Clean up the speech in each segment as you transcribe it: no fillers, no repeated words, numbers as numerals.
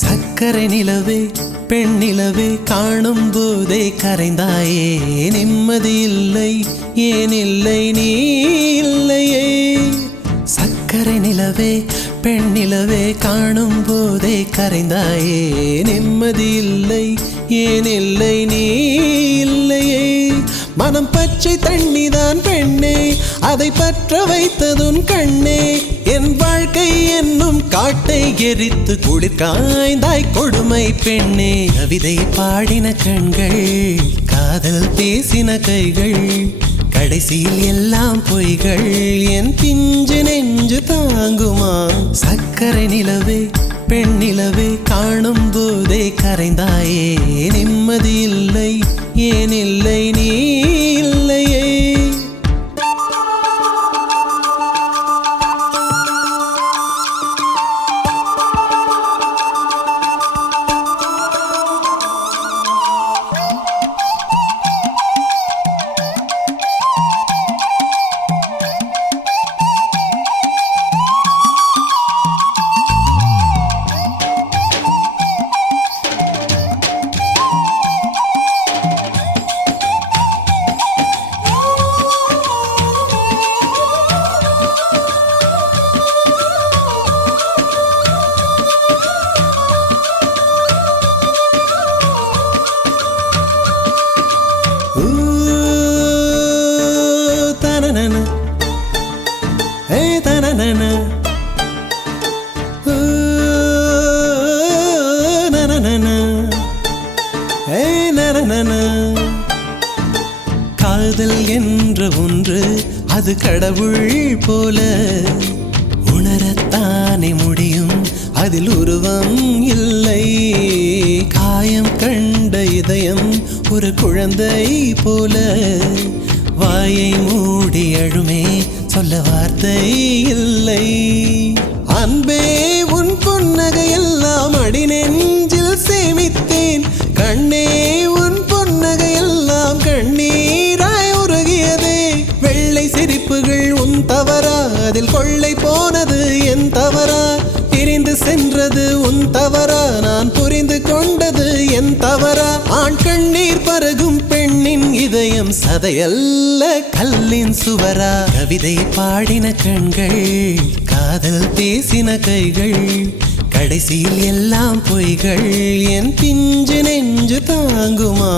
சக்கரை நிலவே பெண் நிலவே காணும் போதே கரைந்தாயே நிம்மதி இல்லை ஏன் இல்லை நீ இல்லையே சக்கரை நிலவே பெண் நிலவே காணும் போதே கரைந்தாயே நிம்மதி இல்லை ஏன் இல்லை நீ இல்லையே மனம் பச்சை தண்ணிதான் பெண்ணே அதை பற்ற வைத்ததுன் கண்ணே என் வாழ்க்கை என்னும் காட்டை எரித்து குளிர் காய்ந்தாய் கொடுமை பெண்ணே கவிதை பாடின கண்கள் காதல் பேசின கைகள் கடைசியில் எல்லாம் பொய்கள் என் பிஞ்சு நெஞ்சு தாங்குமா சக்கரை நிலவே பெண் நிலவே காணும் போதே கரைந்தாயே நிம்மதி இல்லை ஏன் இல்லை நீ இல்லையே காதல் என்ற ஒன்று அது கடவுள் போல உணரத்தானே முடியும் அதில் உருவம் இல்லை காயம் கண்ட இதயம் ஒரு குழந்தை போல வாயை மூடி அழுமே சொல்ல வார்த்தை இல்லை அன்பே உன் புன்னகை எல்லாம் அடி நெஞ்சில் சேமித்தேன் கண்ணே உன் புன்னகை எல்லாம் கண்ணீராய் உருகியதே வெள்ளை சிரிப்புகள் உன் தவறா அதில் கொள்ளை போனது என் தவறா பிரிந்து சென்றது உன் தவறா நான் புரிந்து கொண்டது என் தவறா ஆண் கண்ணீர் பருகும் பெண்ணின் இதயம் சதையல்ல கல்லின் சுவரா கவிதை பாடின கண்கள் காதல் பேசின கைகள் கடைசியில் எல்லாம் பொய்கள் என் பிஞ்சு நெஞ்சு தாங்குமா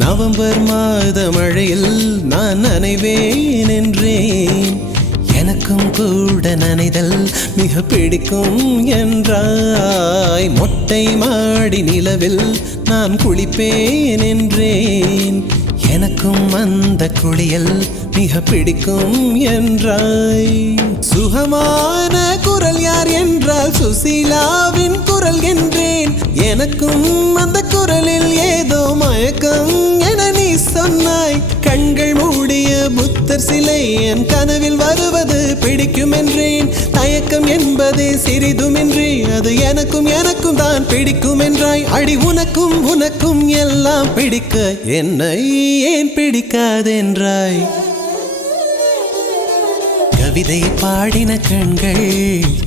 நவம்பர் மாத மழையில் நான் நனைவேன் என்றேன் எனக்கும் கூட நனைதல் மிக பிடிக்கும் என்றாய் மொட்டை மாடி நிலவில் நான் குளிப்பேன் என்றேன் எனக்கும் அந்த குளியல் மிக பிடிக்கும் என்றாய் சுகமான குரல் யார் என்றால் சுசீலாவின் குரல் என்றேன் எனக்கும் அந்த குரலில் ஏதோ மயக்கம் என நீ சொன்னாய் கண்கள் மூடிய புத்தர் சிலை என் கனவில் வருவது பிடிக்கும் என்றேன் தயக்கம் என்பதே சிறிதுமின்றி அது எனக்கும் எனக்கும் தான் பிடிக்கும் என்றாய் அடி உனக்கும் உனக்கும் எல்லாம் பிடிக்க என்னை ஏன் பிடிக்காதென்றாய் கவிதை பாடின கண்கள்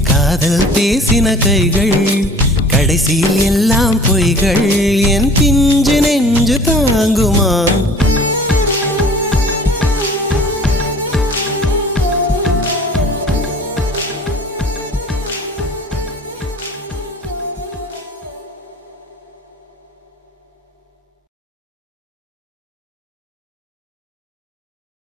காதல் பேசின கைகள் கடைசியில் எல்லாம் பொய்கள் என் பிஞ்சு நெஞ்சு தாங்குமா